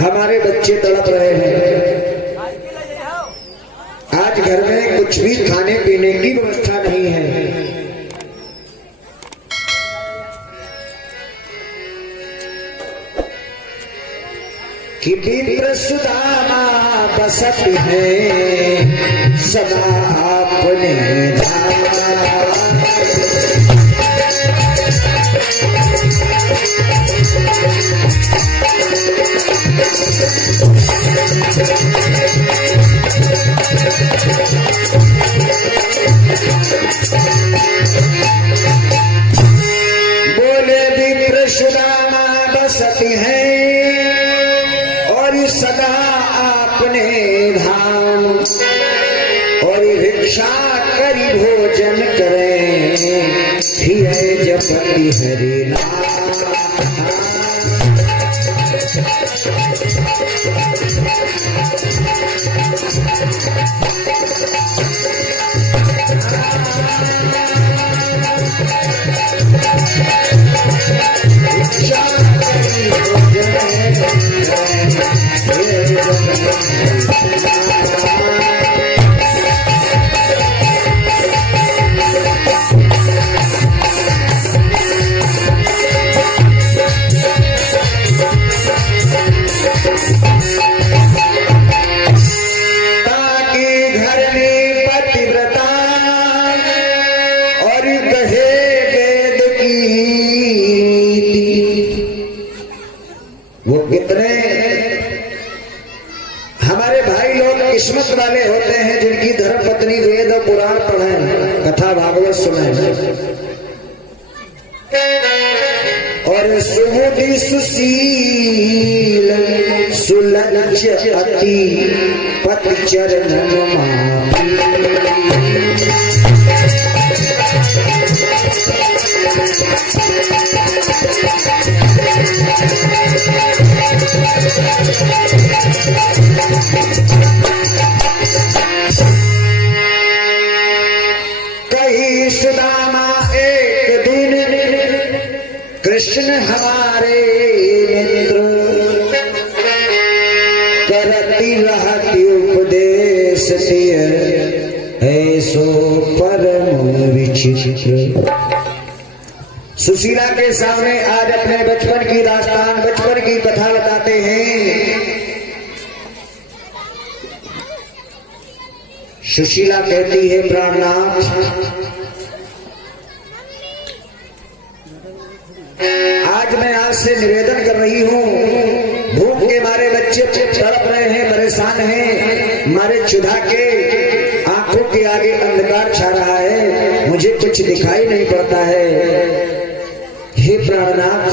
हमारे बच्चे तड़प रहे हैं। आज घर में कुछ भी खाने पीने की व्यवस्था नहीं है। कि विप्र सुदामा बसत है सदा अपने बोले विप्र सुदामा बसत है सदा आपने धाम और भिक्षा करी भोजन करें फिर जपति हरि नाम। वो कितने हमारे भाई लोग किस्मत वाले होते हैं जिनकी धर्म पत्नी वेद और पुराण पढ़े, कथा भागवत सुने और सुबुद्धि सुशील सुलज्ज अति पति चरण कही सुदामा एक दिन कृष्ण हमारे मित्र करती रहती उपदेश ऐसो परम विचित्र। सुशीला के सामने आज अपने बचपन की दास्तान बचपन की कथा बताते हैं। सुशीला कहती है प्राणनाथ आज मैं आज से निवेदन कर रही हूँ, भूख के मारे बच्चे तड़प रहे हैं, परेशान हैं, मारे चुधा के आंखों के आगे अंधकार छा रहा है, मुझे कुछ दिखाई नहीं पड़ता है। हे प्राणनाथ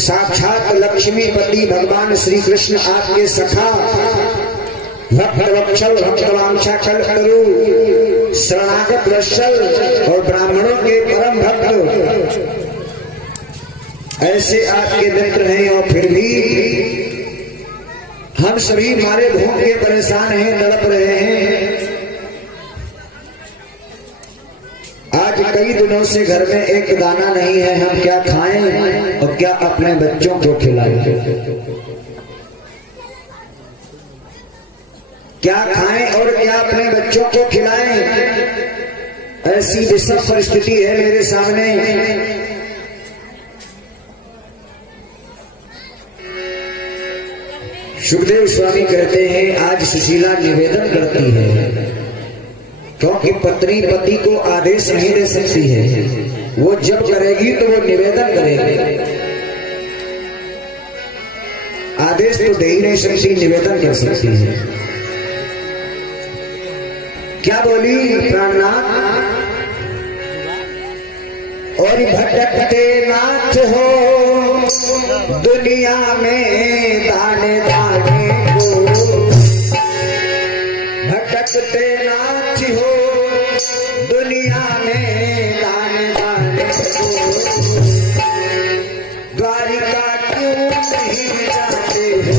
साक्षात लक्ष्मीपति भगवान श्री कृष्ण आपके सखा भक्त वत्सल भक्तवांछा कल्पतरु शरणागत वत्सल और ब्राह्मणों के परम भक्त ऐसे आपके मित्र हैं और फिर भी हम सभी मारे भूख के परेशान हैं, तड़प रहे हैं। आज कई दिनों से घर में एक दाना नहीं है, हम क्या खाएं और क्या अपने बच्चों को खिलाएं, क्या खाएं और क्या अपने बच्चों को खिलाएं। ऐसी विषम परिस्थिति है मेरे सामने। सुखदेव स्वामी कहते हैं आज सुशीला निवेदन करती है क्योंकि पत्नी पति को आदेश नहीं दे सकती है, वो जब करेगी तो वो निवेदन करेगी, आदेश तो दे ही नहीं सकती, निवेदन कर सकती है। क्या बोली प्राणनाथ और भटकते नाथ हो दुनिया में दाने दाने को, भटकते नाथ हो दुनिया में दाने दाने को, द्वारिका क्यों नहीं जाते हो।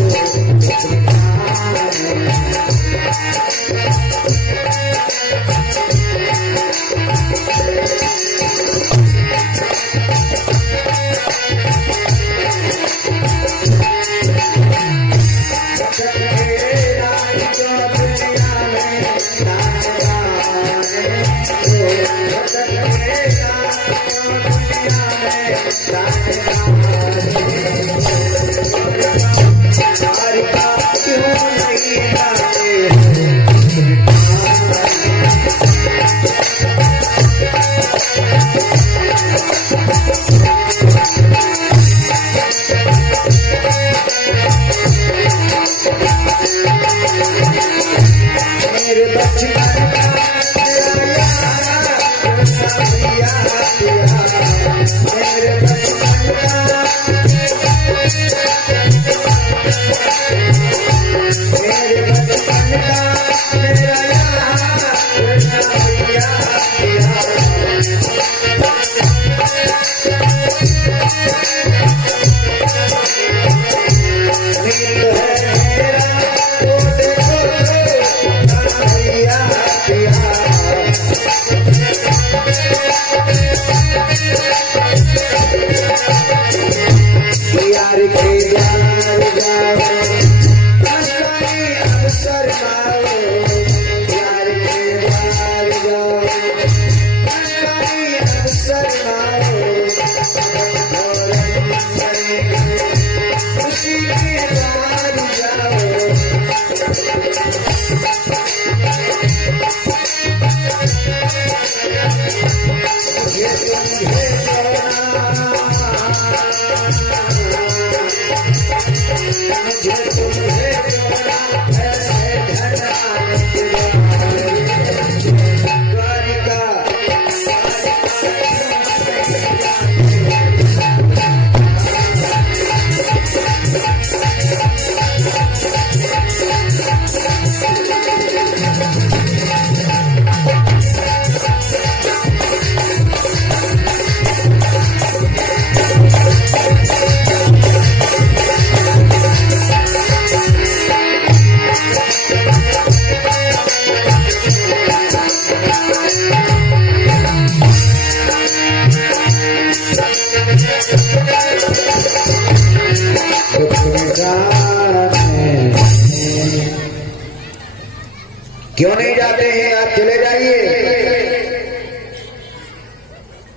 क्यों नहीं जाते हैं? आप चले जाइए।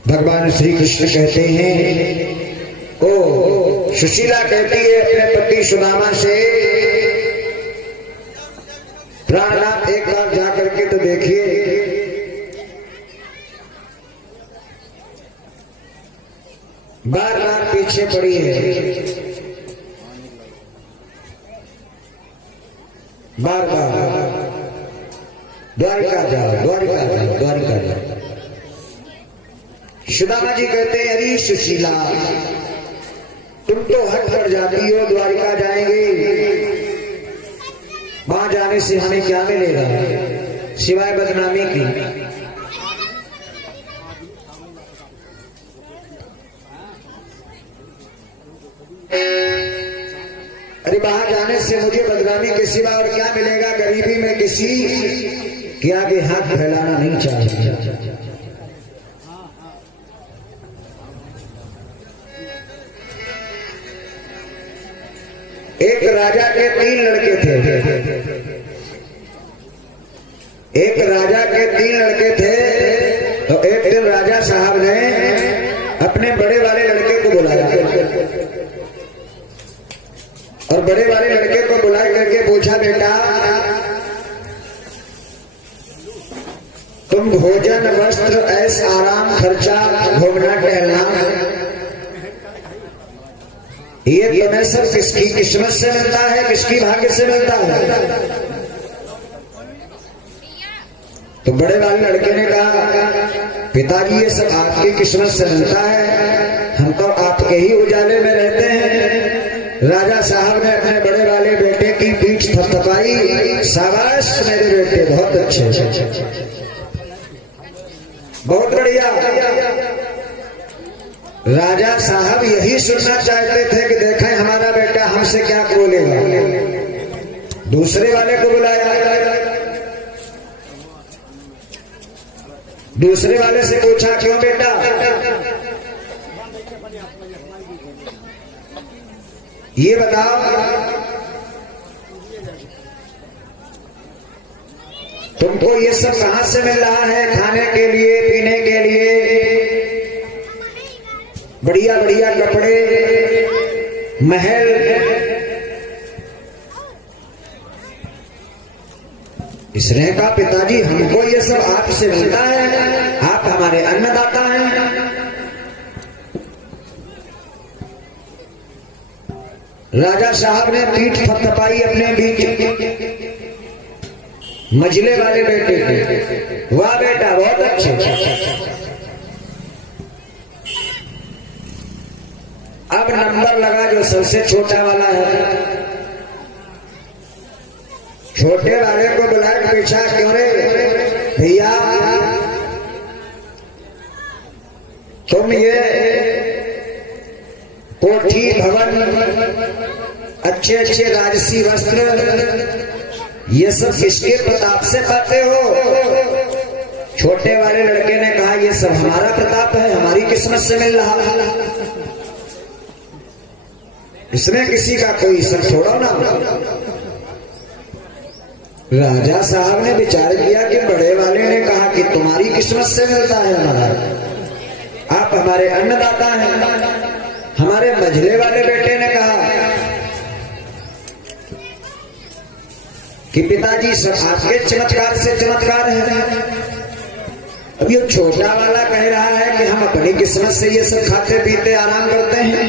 भगवान श्री कृष्ण कहते हैं, ओ सुशीला कहती है अपने पति सुदामा से, प्राणनाथ एक बार जाकर के तो देखिए, बार बार पीछे पड़ी है, बार बार द्वारिका जाओ, द्वारिका जाओ, द्वारिका जाओ। सुदामा जी कहते हैं, अरे सुशीला तुम तो हट कर जाती हो, द्वारिका जाएंगे, वहां जाने से हमें क्या मिलेगा सिवाय बदनामी की। अरे वहां जाने से मुझे बदनामी के सिवा और क्या मिलेगा? गरीबी में किसी के आगे हाथ फैलाना नहीं चाहिए। एक राजा के 3 लड़के थे, एक राजा के 3 लड़के थे। तो एक दिन राजा साहब ने अपने बड़े वाले लड़के को बुलाया और बड़े वाले लड़के को बुला करके पूछा, बेटा तुम भोजन वस्त्र ऐश आराम खर्चा घूमना टहलना ये तुम्हें सब किसकी किस्मत से मिलता है, किसकी भाग्य से मिलता है? तो बड़े वाले लड़के ने कहा, पिताजी ये सब आपकी किस्मत से मिलता है, हम तो आपके ही उजाले में रहते हैं। राजा साहब ने अपने बड़े वाले बेटे की पीठ थपथपाई, शाबाश मेरे बेटे, बहुत अच्छे, बहुत बढ़िया। राजा साहब यही सुनना चाहते थे कि देखें हमारा बेटा हमसे क्या बोलेगा। दूसरे वाले को बुलाया, दूसरे वाले से पूछा, क्यों बेटा ये बताओ तुमको ये सब कहां से मिल रहा है? खाने के लिए, पीने के लिए, बढ़िया बढ़िया कपड़े, महल, इसने कहा, पिताजी हमको ये सब आपसे मिलता है, आप हमारे अन्नदाता हैं। राजा साहब ने पीठ थपथपाई अपने बीच मझले वाले बेटे को, वाह बेटा बहुत अच्छे। नंबर लगा जो सबसे छोटा वाला है। छोटे वाले को बुलाया, पूछा क्यों रे भैया तुम ये कोठी भवन अच्छे अच्छे राजसी वस्त्र ये सब किसके प्रताप से पाते हो? छोटे वाले लड़के ने कहा ये सब हमारा प्रताप है, हमारी किस्मत से मिल रहा। इसमें किसी का कोई सब छोड़ो ना। राजा साहब ने विचार किया कि बड़े वाले ने कहा कि तुम्हारी किस्मत से मिलता है हमारा, आप हमारे अन्नदाता हैं। हमारे मझले वाले बेटे ने कहा कि पिताजी सब आपके चमत्कार से चमत्कार है। अब ये छोटा वाला कह रहा है कि हम अपनी किस्मत से ये सब खाते पीते आराम करते हैं।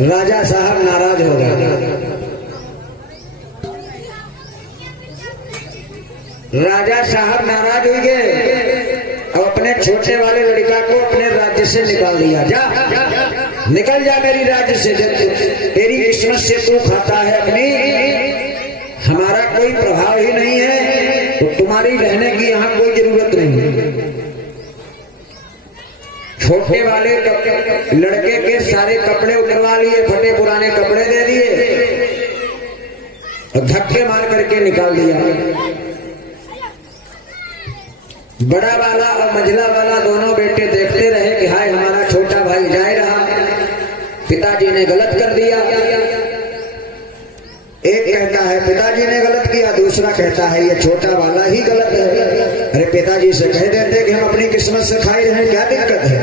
राजा साहब नाराज हो गए। राजा साहब नाराज हो गए और अपने छोटे वाले लड़का को अपने राज्य से निकाल दिया। जा निकल जा मेरी राज्य से, तेरी किस्मत से तू खाता है अपनी, हमारा कोई प्रभाव ही नहीं है, तो तुम्हारी रहने की यहाँ कोई जरूरत नहीं है। छोटे वाले लड़के के सारे कपड़े उतरवा लिए, फटे पुराने कपड़े दे दिए और धक्के मार करके निकाल दिया। बड़ा वाला और मझला वाला दोनों बेटे देखते रहे कि हाय हमारा छोटा भाई जाए रहा, पिताजी ने गलत कर दिया। एक कहता है पिताजी ने गलत किया, दूसरा कहता है ये छोटा वाला ही गलत है। अरे पिताजी से कह देते कि हम अपनी किस्मत से खाए रहे, क्या दिक्कत है?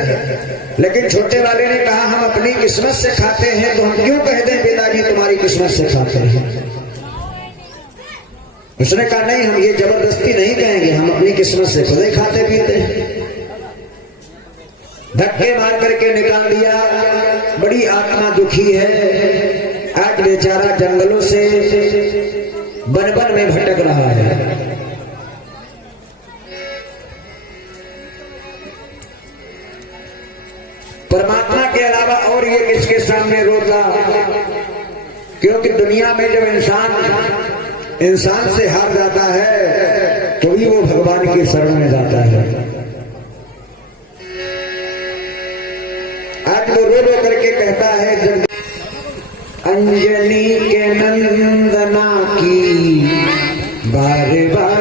लेकिन छोटे वाले ने कहा हम अपनी किस्मत से खाते हैं तो हम क्यों कह दें पिताजी तुम्हारी किस्मत से खाते हैं? उसने कहा नहीं, हम ये जबरदस्ती नहीं कहेंगे, हम अपनी किस्मत से खुद ही खाते पीते हैं। धक्के मार करके निकाल दिया। बड़ी आत्मा दुखी है, आज बेचारा जंगलों से वन वन में भटक रहा है। परमात्मा के अलावा और ये किसके सामने रोता? क्योंकि दुनिया में जब इंसान से हार जाता है तो भी वो भगवान की शरण में जाता है। आज वो रो रो करके कहता है जब अंजनी के नंदना की बार बार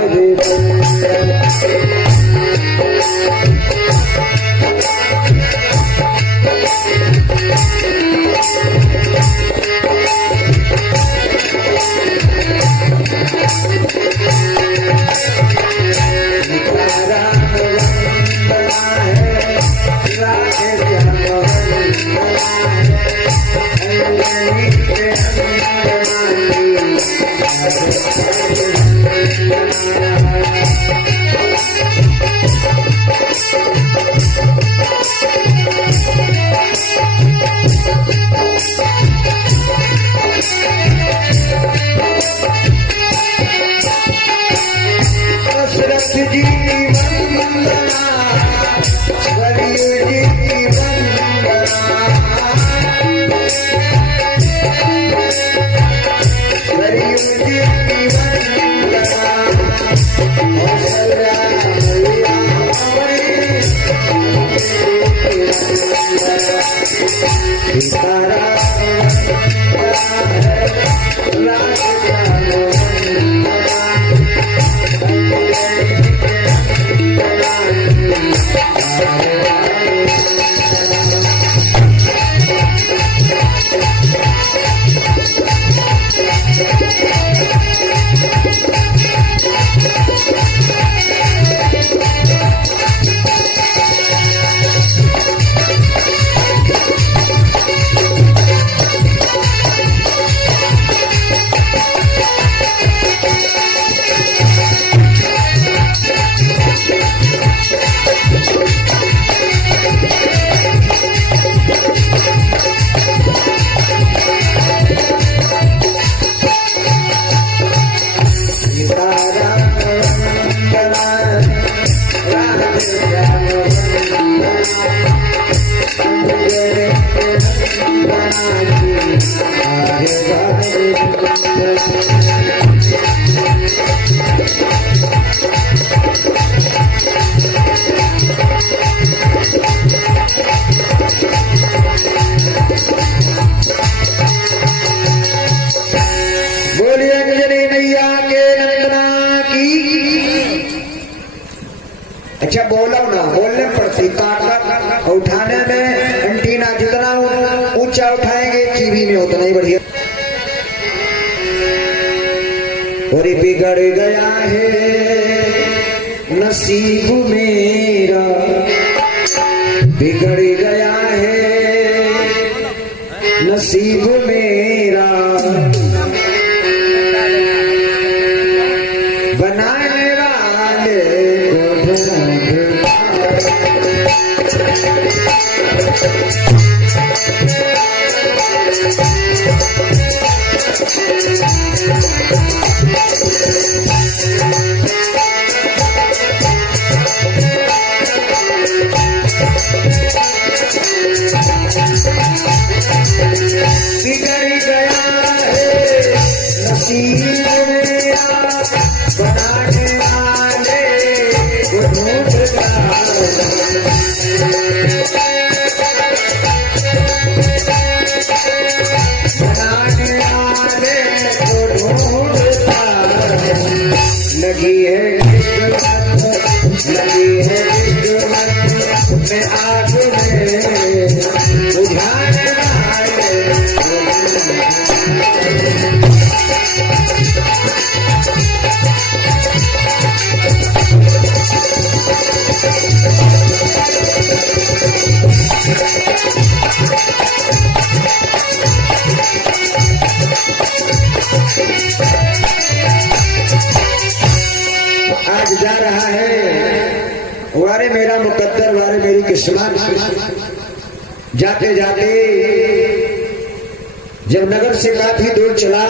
Thank you. बोलो ना, बोलने पड़ती काट उठाने में एंटीना जितना ऊंचा उठाएंगे टीवी में उतना ही बढ़िया। और बिगड़ गया है नसीब मेरा, बिगड़ गया है नसीब मेरा, बनाने वाले को बिगड़ गया है नसीब मेरा, बनाने वाले को ढूंढता, बनाने वाले को ढूंढता। लगी है किस्मत, लगी है किस्मत में आग में बुझाने वाले। आज जा रहा है वारे मेरा मुकद्दर, वारे मेरी किस्मत। जाते जाते जब नगर से काफी दूर चला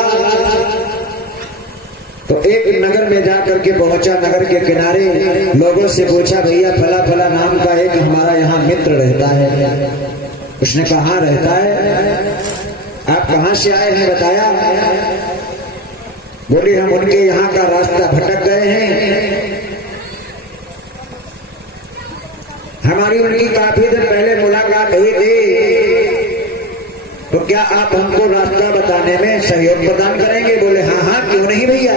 तो एक नगर में जाकर के पहुंचा। नगर के किनारे लोगों से पूछा, भैया फला फला नाम का एक हमारा यहाँ मित्र रहता है। उसने कहा रहता है, आप कहाँ से आए हैं बताया। बोले हम उनके यहाँ का रास्ता भटक गए हैं, हमारी उनकी काफी दिन पहले मुलाकात हुई थी, तो क्या आप हमको रास्ता बताने में सहयोग प्रदान करेंगे। बोले हाँ हाँ क्यों नहीं भैया,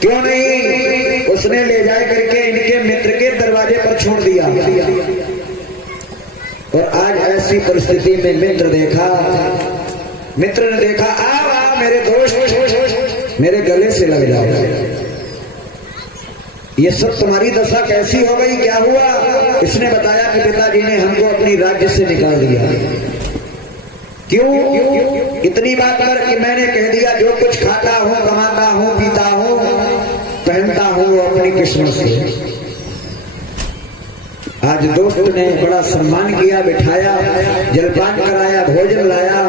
क्यों नहीं। उसने ले जाए करके इनके मित्र के दरवाजे पर छोड़ दिया। और आज ऐसी परिस्थिति में मित्र ने देखा, आ मेरे दोस्त मेरे गले से लग जाओ, ये सब तुम्हारी दशा कैसी हो गई, क्या हुआ। इसने बताया कि पिताजी ने हमको अपनी राज्य से निकाल दिया। क्यों। इतनी बात कर कि मैंने कह दिया जो कुछ खाता हूं, कमाता हूं, पीता हूं, पहनता हूं अपनी किस्मत से। आज दोस्त ने बड़ा सम्मान किया, बिठाया, जलपान कराया, भोजन लाया।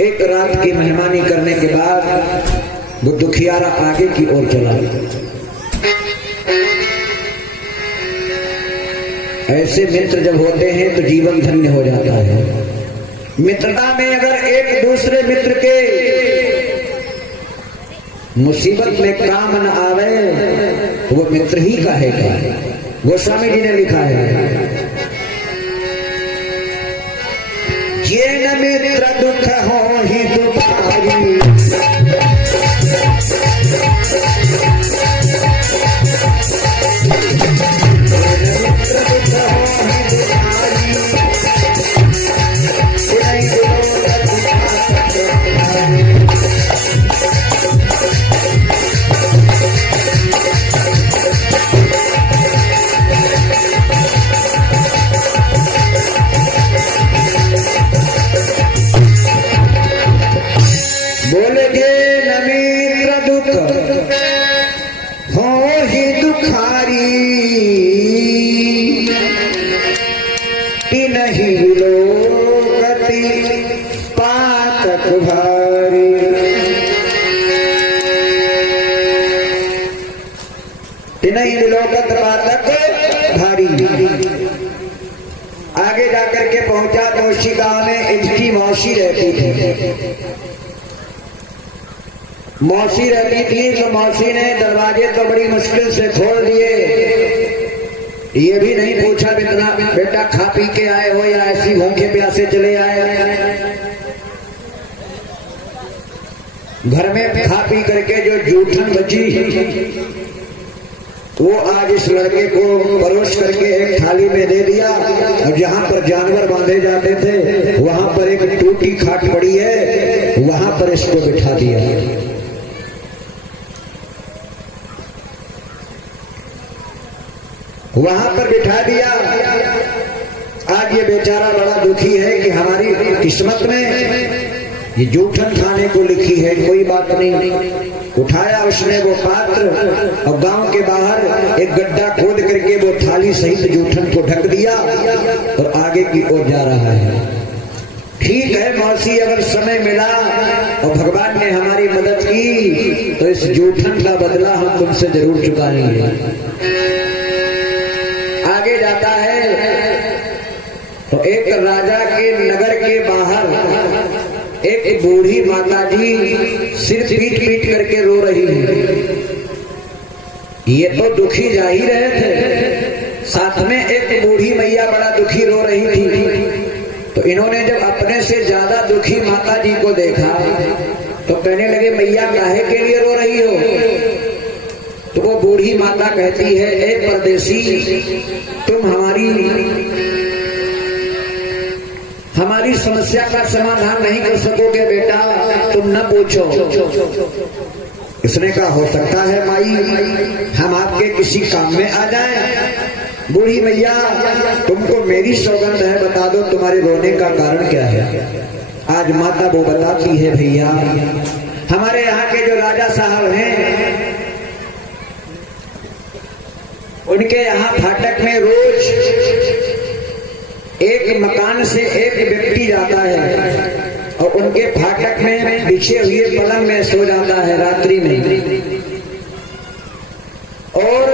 एक रात की मेहमानी करने के बाद वो दुखियारा आगे की ओर चला। ऐसे मित्र जब होते हैं तो जीवन धन्य हो जाता है। मित्रता में अगर एक दूसरे मित्र के मुसीबत में काम न आवे तो वो मित्र ही कहेगा। गोस्वामी जी ने लिखा है, ये न मित्र दुख हो ही दुखारी, नहीं विलोकत पातक भारी। आगे जाकर के पहुंचा तो उसी गांव में इसकी मौसी रहती थी। मौसी रहती थी तो मौसी ने दरवाजे तो बड़ी मुश्किल से खोल दिए। ये भी नहीं पूछा बेटा खा पी के आए हो या ऐसी भूखे प्यासे चले आए। घर में खा पी करके जो जूठन बची वो आज इस लड़के को परोस करके एक थाली में दे दिया। और जहां पर जानवर बांधे जाते थे वहां पर एक टूटी खाट पड़ी है, वहां पर इसको बिठा दिया। वहां पर बिठा दिया। आज ये बेचारा बड़ा दुखी है कि हमारी किस्मत में ये जूठन खाने को लिखी है। कोई बात नहीं, उठाया उसने वो पात्र और गांव के बाहर एक गड्ढा खोद करके वो थाली सहित जूठन को ढक दिया और आगे की ओर जा रहा है। ठीक है मौसी, अगर समय मिला और भगवान ने हमारी मदद की तो इस जूठन का बदला हम तुमसे जरूर चुकाएंगे। आगे जाता है तो एक राजा के नगर के बाहर एक बूढ़ी माताजी सिर पीट पीट करके रो रही है। ये तो दुखी जा ही रहे थे, साथ में एक बूढ़ी मैया बड़ा दुखी रो रही थी। तो इन्होंने जब अपने से ज्यादा दुखी माताजी को देखा तो कहने लगे, मैया काहे के लिए रो रही हो? तो वो बूढ़ी माता कहती है, ए परदेसी, तुम हमारी समस्या का समाधान नहीं कर सकोगे बेटा, तुम न पूछो। इसने कहा, हो सकता है माई हम आपके किसी काम में आ जाएं। बूढ़ी मैया, तुमको मेरी सौगंध है, बता दो तुम्हारे रोने का कारण क्या है। आज माता वो बताती है, भैया हमारे यहाँ के जो राजा साहब हैं उनके यहाँ फाटक में रोज एक मकान से एक व्यक्ति जाता है और उनके फाटक में बिछे हुए पलंग में सो जाता है रात्रि में। और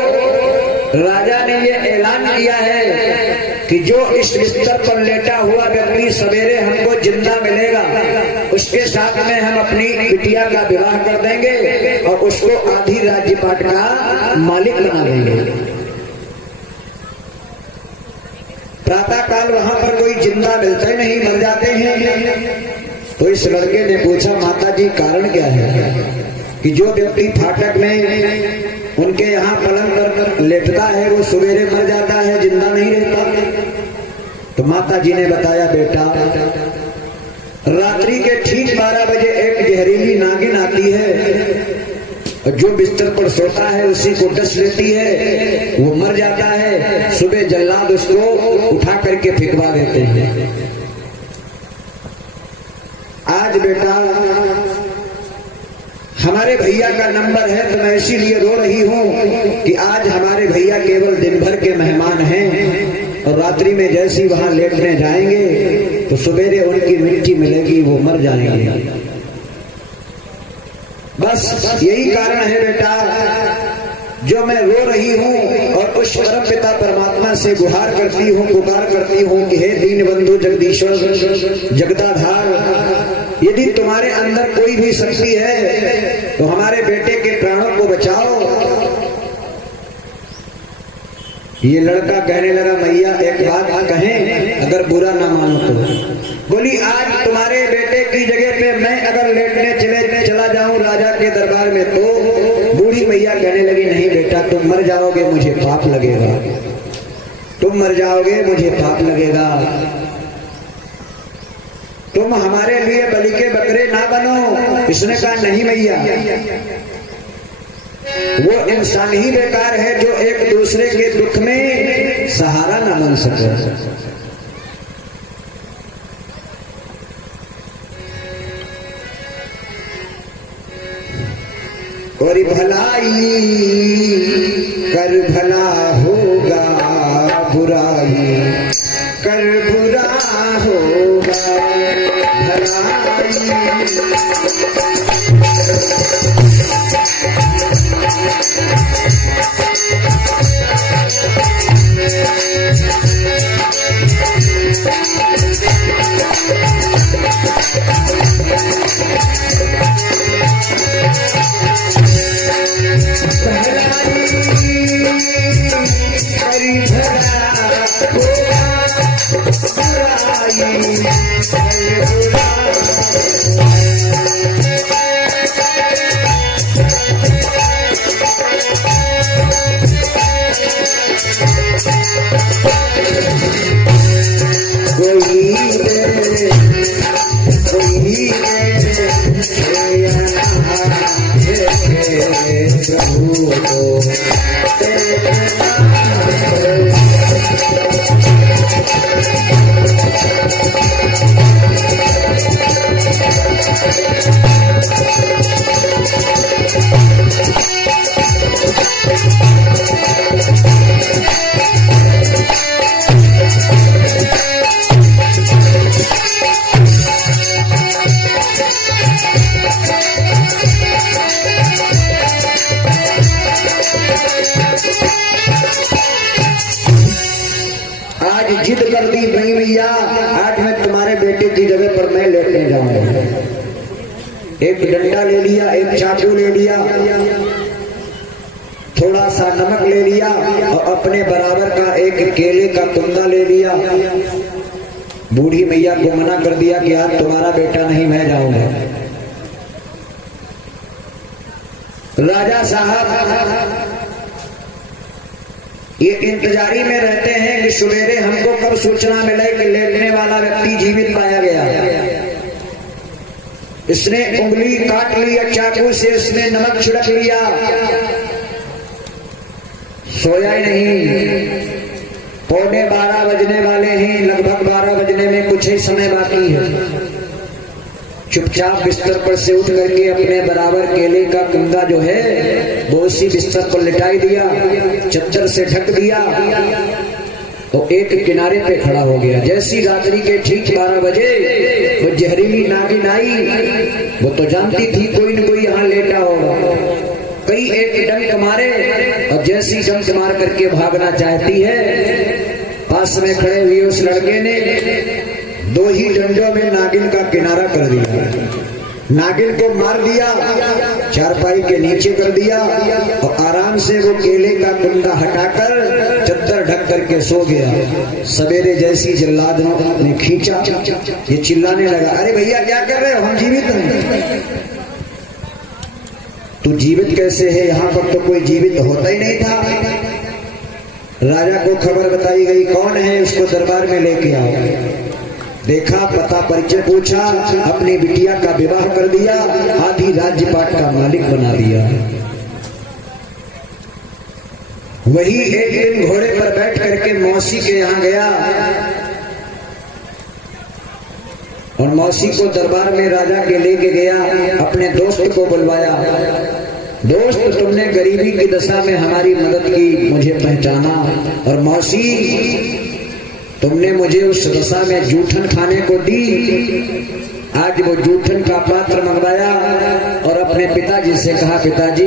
राजा ने ये ऐलान किया है कि जो इस बिस्तर पर लेटा हुआ व्यक्ति सवेरे हमको जिंदा मिलेगा उसके साथ में हम अपनी बिटिया का विवाह कर देंगे और उसको आधी राज्यपाट का मालिक बना देंगे। प्रातः काल वहां पर कोई जिंदा मिलते नहीं, मर जाते हैं। तो इस लड़के ने पूछा, माता जी कारण क्या है कि जो व्यक्ति फाटक में उनके यहाँ पलंग पर लेटता है वो सवेरे मर जाता है, जिंदा नहीं रहता? तो माता जी ने बताया, बेटा रात्रि के ठीक 12 बजे एक जहरीली नागिन आती है और जो बिस्तर पर सोता है उसी को डस लेती है, वो मर जाता है। सुबह जल्लाद उसको उठा करके फेंकवा देते हैं। आज बेटा हमारे भैया का नंबर है तो मैं इसीलिए रो रही हूँ कि आज हमारे भैया केवल दिन भर के मेहमान हैं और रात्रि में जैसी वहां लेटने जाएंगे तो सवेरे उनकी मिट्टी मिलेगी, वो मर जाएंगे। बस यही कारण है बेटा जो मैं रो रही हूँ और उस परम पिता परमात्मा से गुहार करती हूँ, पुकार करती हूँ कि हे दीन बंधु जगदीश्वर जगदाधार, यदि तुम्हारे अंदर कोई भी शक्ति है तो हमारे बेटे के प्राणों को बचाओ। ये लड़का कहने लगा, मैया एक बात कहें, अगर बुरा ना मानो तो। बोली, आज तुम्हारे बेटे की जगह पे मैं अगर लेटने चला जाऊं राजा के दरबार में तो? बूढ़ी मैया कहने लगी, नहीं बेटा तुम मर जाओगे, मुझे पाप लगेगा, तुम मर जाओगे, मुझे पाप लगेगा। तुम हमारे लिए बलि के बकरे ना बनो। इसने कहा, नहीं मैया, वो इंसान ही बेकार है जो एक दूसरे के दुख में सहारा ना बन सके। और भलाई कर भला होगा, बुराई कर बुरा होगा, भलाई बुराई जिद कर दी नहीं भैया, आज मैं तुम्हारे बेटे की जगह पर मैं लेटने जाऊंगा। एक डंडा ले लिया, एक चाकू ले लिया, थोड़ा सा नमक ले लिया और अपने बराबर का एक केले का कुंदा ले लिया। बूढ़ी मैया को मना कर दिया कि आज तुम्हारा बेटा नहीं, मैं जाऊंगा। राजा साहब ये इंतजारी में रहते हैं कि सवेरे हमको कब सूचना मिले कि लेटने वाला व्यक्ति जीवित पाया गया। इसने उंगली काट लिया चाकू से, इसने नमक छिड़क लिया, सोया ही नहीं। 11:15 बजने वाले हैं, लगभग 12 बजने में कुछ ही समय बाकी है। चुपचाप बिस्तर पर से उठ करके अपने बराबर केले का कुंदा जो है वो उसी बिस्तर पर लिटाई दिया, चद्दर से ढक दिया तो एक किनारे पे खड़ा हो गया। जैसी रात्रि के ठीक 12 बजे वो जहरीली नागिन आई, वो तो जानती थी कोई न कोई यहाँ लेटा होगा। कई एक डंक मारे और जैसी डंक मार करके भागना चाहती है, पास में खड़े हुए उस लड़के ने 2 ही डंडों में नागिन का किनारा कर दिया। नागिन को मार दिया, चारपाई के नीचे कर दिया और आराम से वो केले का कुंदा हटाकर चद्दर ढक करके सो गया। सवेरे जैसी जल्लाद ने खींचा, ये चिल्लाने लगा, अरे भैया क्या कर रहे हो, हम जीवित हैं। तू जीवित कैसे है, यहाँ पर तो कोई जीवित होता ही नहीं था। राजा को खबर बताई गई, कौन है, उसको दरबार में लेके आओ। देखा, पता परिचय पूछा, अपनी बिटिया का विवाह कर दिया, आधी राज्यपाट का मालिक बना दिया। वही एक दिन घोड़े पर बैठ करके मौसी के यहाँ गया और मौसी को दरबार में राजा के लेके गया। अपने दोस्त को बुलवाया, दोस्त तुमने गरीबी की दशा में हमारी मदद की, मुझे पहचाना, और मौसी तुमने मुझे उस दशा में जूठन खाने को दी, आज वो जूठन का पात्र मंगवाया और अपने पिताजी से कहा, पिताजी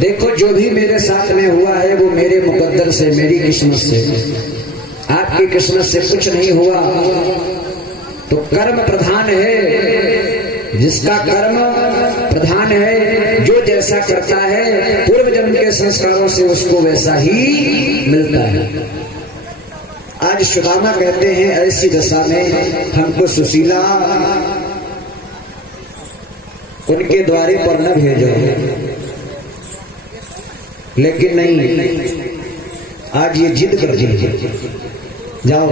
देखो जो भी मेरे साथ में हुआ है वो मेरे मुकद्दर से, मेरी किस्मत से, आपकी किस्मत से कुछ नहीं हुआ। तो कर्म प्रधान है, जिसका कर्म प्रधान है, जो जैसा करता है पूर्व जन्म के संस्कारों से उसको वैसा ही मिलता है। आज सुदामा कहते हैं, ऐसी दशा में हमको सुशीला उनके द्वारे पर न भेजो, लेकिन नहीं, आज ये जिद कर दी, जाओ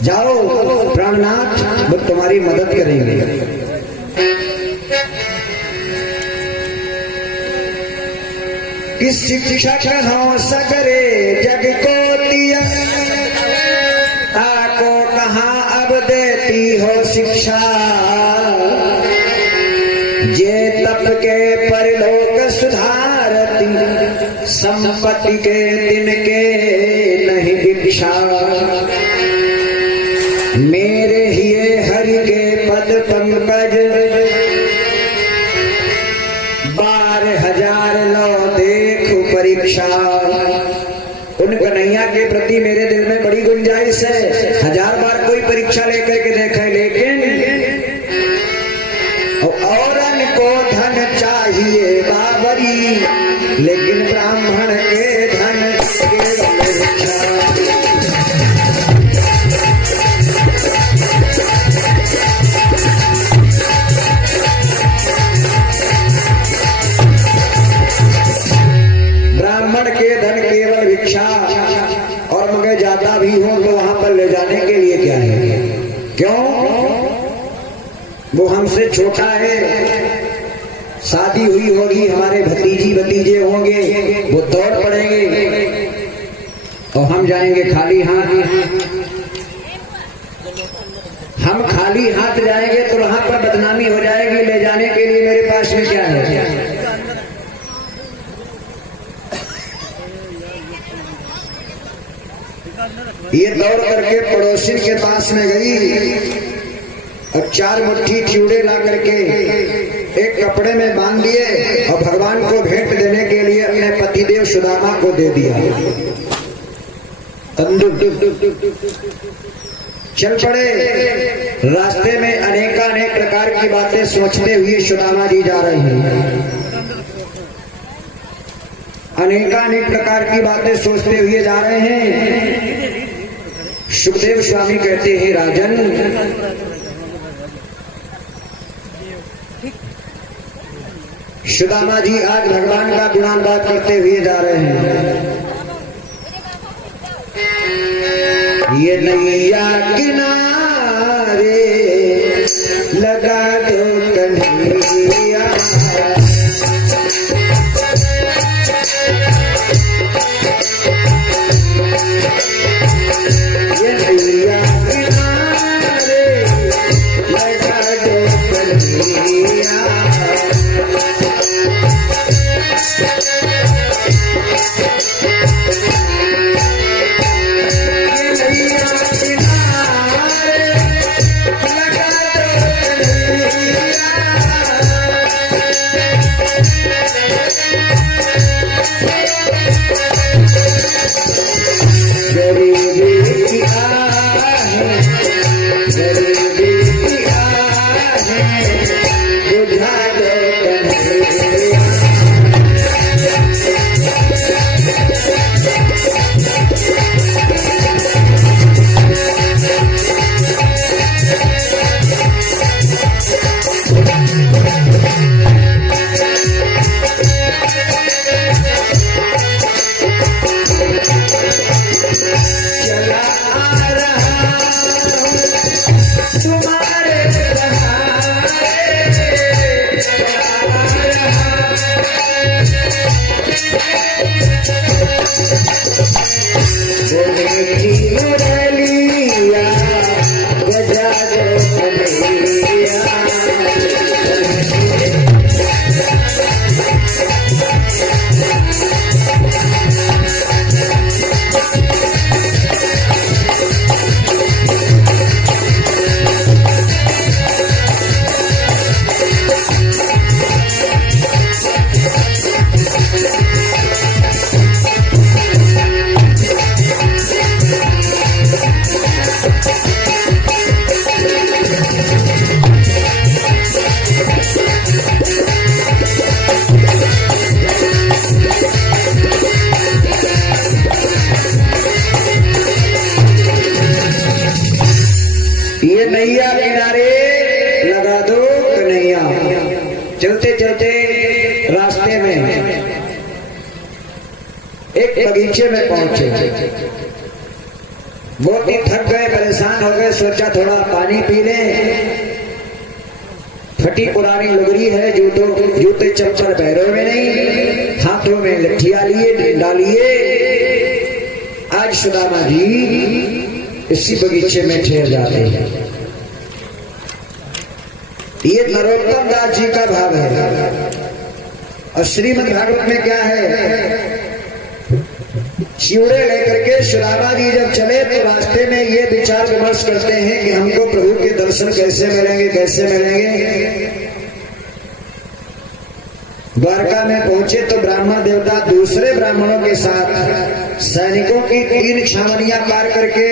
जाओ प्राणनाथ, वो तुम्हारी मदद करेंगे। कि शिक्षक हो सगरे जग को दिया, ताको कहाँ अब देती हो शिक्षा, जे तप के परलोक सुधारती, संपत्ति के दिन के नहीं भिक्षा, मेरे हिये हरि के पद पंकज, 12,000 लो देखो परीक्षा। उन कन्हैया के प्रति मेरे दिल में बड़ी गुंजाइश है, 1000 बार कोई परीक्षा लेकर के देखे, लेकिन औरन को धन चाहिए बाबरी, लेकिन ब्राह्मण के धन केवल इच्छा। ब्राह्मण के धन केवल भिक्षा, और मगर जाता भी हूं तो वहां पर ले जाने के लिए क्या है, क्यों, वो हमसे छोटा है, शादी हुई होगी, हमारे भतीजी भतीजे होंगे, वो दौड़ पड़ेंगे और हम जाएंगे खाली हाथ। हम खाली हाथ जाएंगे तो वहां पर बदनामी हो जाएगी। ले जाने के लिए मेरे पास में क्या है? ये दौड़ करके पड़ोसी के पास में गई और 4 मुट्ठी चिवड़े ला करके एक कपड़े में बांध दिए और भगवान को भेंट देने के लिए अपने पतिदेव सुदामा को दे दिया। चल पड़े। रास्ते में अनेकानेक प्रकार की बातें सोचते हुए सुदामा जी जा रहे हैं। अनेकानेक प्रकार की बातें सोचते हुए जा रहे हैं। सुखदेव स्वामी कहते हैं, राजन, सुदामा जी आज भगवान का गुणानुवाद करते हुए जा रहे हैं। ये नैया किनारे लगा दो कन्हैया, ये नैया किनारे लगा दो कन्हैया, नैया किनारे लगा दो कन्हैया। चलते चलते रास्ते में एक बगीचे में पहुंचे। बहुत ही थक गए, परेशान हो गए, सोचा थोड़ा पानी पी लें। फटी पुरानी लुगड़ी है, जूते चप्पल पैरों में नहीं, हाथों में लठिया लिए, डंडा लिए। आज सुदामा जी इसी बगीचे में ठहर जाते हैं। ये नरोत्तम दास जी का भाव है। और श्रीमद् भागवत में क्या है? चिवड़े लेकर के सुदामा जी जब चले तो रास्ते में ये विचार विमर्श करते हैं कि हमको प्रभु के दर्शन कैसे मिलेंगे, कैसे मिलेंगे। द्वारका में पहुंचे तो ब्राह्मण देवता दूसरे ब्राह्मणों के साथ सैनिकों की 3 छावनियां पार करके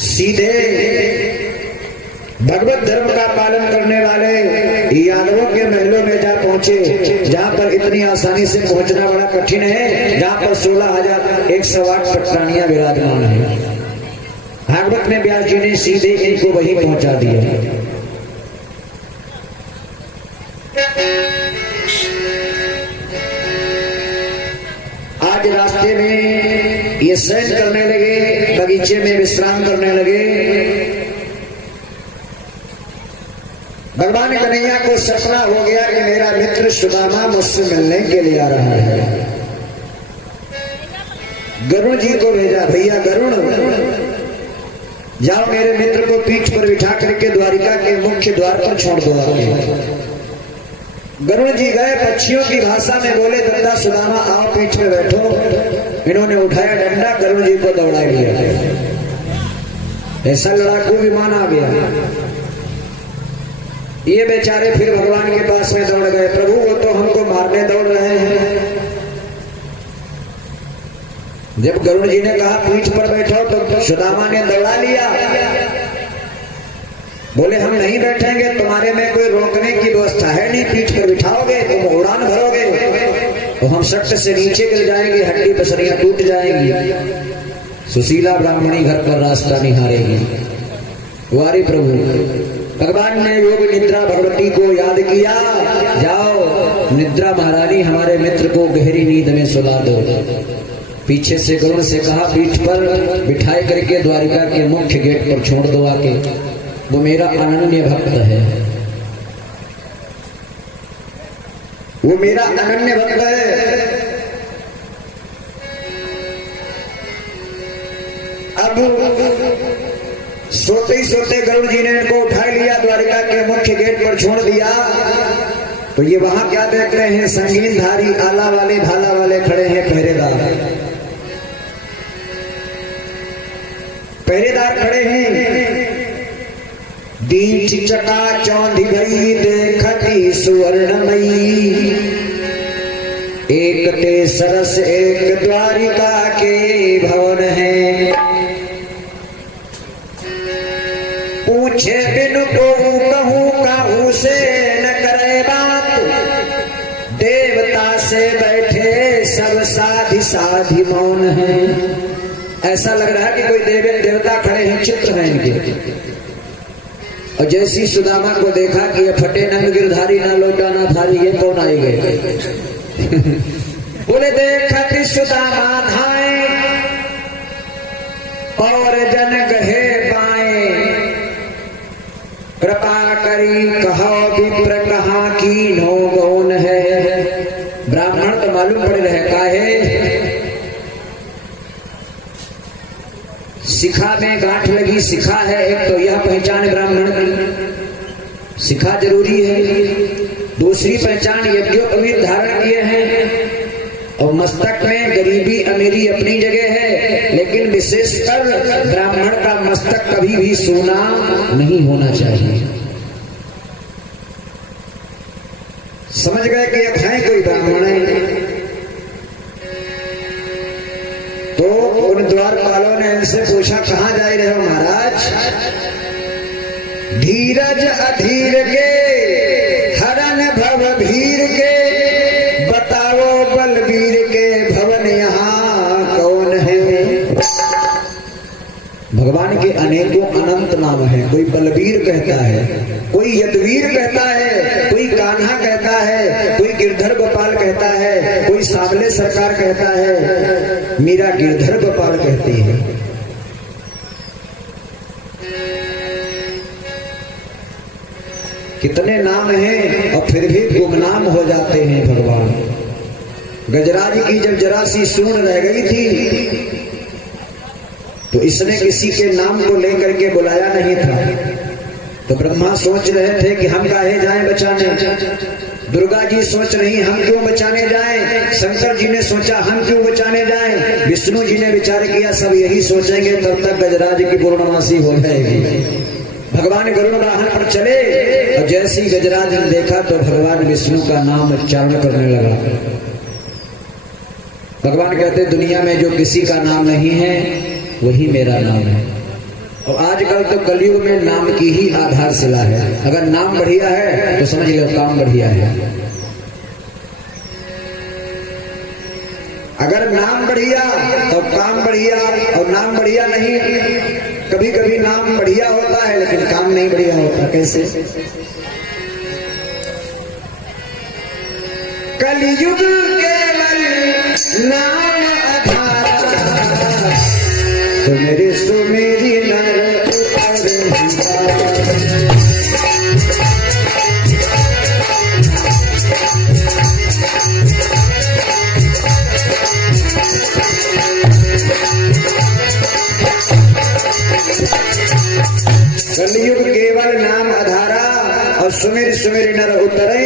सीधे भगवत धर्म का पालन करने वाले यादवों के महलों में जा पहुंचे, जहां पर इतनी आसानी से पहुंचना बड़ा कठिन है, जहां पर 16,108 पटरानियां विराजमान है। भागवत में व्यास जी ने सीधे इनको वहीं पहुंचा दिया। आज रास्ते में ये सैर करने लगे, बगीचे में विश्राम करने लगे। भगवान कन्हैया को सपना हो गया कि मेरा मित्र सुदामा मुझसे मिलने के लिए आ रहा है। गरुण जी को भेजा, भैया गरुण जाओ मेरे मित्र को पीठ पर बिठा करके द्वारिका के मुख्य द्वार पर छोड़ दो आके। गरुण जी गए, पक्षियों की भाषा में बोले, दत्ता सुदामा आओ पीठ में बैठो। इन्होंने उठाया डंडा, गरुण जी को दौड़ा लिया। ऐसा लड़ाकू विमान आ गया। ये बेचारे फिर भगवान के पास में दौड़ गए, प्रभु वो तो हमको मारने दौड़ रहे हैं। जब गरुड़ जी ने कहा पीठ पर बैठो तो सुदामा ने दौड़ा लिया। बोले हम नहीं बैठेंगे, तुम्हारे में कोई रोकने की व्यवस्था है नहीं, पीठ पर बिठाओगे तुम उड़ान भरोगे तो हम सख्त से नीचे गिर जाएंगे, हड्डी पसलियां टूट जाएंगी, सुशीला ब्राह्मणी घर पर रास्ता निहारेगी। वारी प्रभु भगवान ने योग निद्रा भगवती को याद किया, जाओ निद्रा महारानी हमारे मित्र को गहरी नींद में सुला दो। पीछे से गरुड़ से कहा पीठ पर बिठाए करके द्वारिका के मुख्य गेट पर छोड़ दो आके, वो मेरा अनन्य भक्त है, वो मेरा अनन्य भक्त है। अब सोते ही सोते गरुड़ जी ने इनको उठा लिया, द्वारिका के मुख्य गेट पर छोड़ दिया। तो ये वहां क्या देख रहे हैं, संगीन धारी आला वाले भाला वाले खड़े हैं पहरेदार, पहरेदार खड़े हैं। दीच चका चौंधी भई देखती सुवर्णमयी, एक ते सरस एक द्वारिका के भवन है। पूछे बिनु को कहूं कहूं से न करे बात, देवता से बैठे सब साधि साधि मौन है। ऐसा लग रहा है कि कोई देवता खड़े हैं, चित्र हैं इनके। और जैसी सुदामा को देखा कि ये फटे नंग गिरधारी ना लोटा ना धारी, ये कौन आए गए। बोले देखती सुदामा धाए और जन गहे बाएं, कृपा करी कहो विप्र कहाँ की नो गौन है। ब्राह्मण तो मालूम पड़ रहे काहे, शिखा में गांठ लगी, शिखा है एक तो यह पहचान ब्राह्मण की, शिखा जरूरी है। दूसरी पहचान यज्ञोपवीत धारण किए हैं और मस्तक में गरीबी अमीरी अपनी जगह है, लेकिन विशेषकर ब्राह्मण का मस्तक कभी भी सोना नहीं होना चाहिए। समझ गए कि अब है कोई ब्राह्मण है। तो उन द्वारपालों ने इनसे पूछा कहां जा रहे हो महाराज। धीरज अधीर के हरन भव भीर के, बताओ बलबीर के भवन यहाँ कौन है। भगवान के अनेकों अनंत नाम है, कोई बलबीर कहता है, कोई यदवीर कहता है, कोई कान्हा कहता है, कोई गिरधर गोपाल कहता है, कोई सांवले सरकार कहता है, मीरा गिरधर गोपाल कहती है। कितने नाम हैं और फिर भी गुमनाम हो जाते हैं भगवान। गजराज की जब जरा सी सूंड रह गई थी तो इसने किसी के नाम को लेकर के बुलाया नहीं था। तो ब्रह्मा सोच रहे थे कि हम काहे जाएं बचाने, दुर्गा जी सोच रही हम क्यों बचाने जाएं, शंकर जी ने सोचा हम क्यों बचाने जाएं, विष्णु जी ने विचार किया सब यही सोचेंगे, तब तक गजराज की पूर्णमासी हो जाएगी। भगवान गरुड़ वाहन पर चले और जैसे ही गजराज ने देखा तो भगवान विष्णु का नाम उच्चारण करने लगा। भगवान कहते दुनिया में जो किसी का नाम नहीं है वही मेरा नाम है। और आजकल तो कलयुग में नाम की ही आधारशिला है। अगर नाम बढ़िया है तो समझ लो काम बढ़िया है, अगर नाम बढ़िया तो काम बढ़िया, और नाम बढ़िया नहीं, कभी कभी नाम बढ़िया होता है लेकिन काम नहीं बढ़िया होता। कैसे? कलयुग केवल नाम आधार, सुमेरी सुमेरी नर सुमेर सुमेर नर उतरे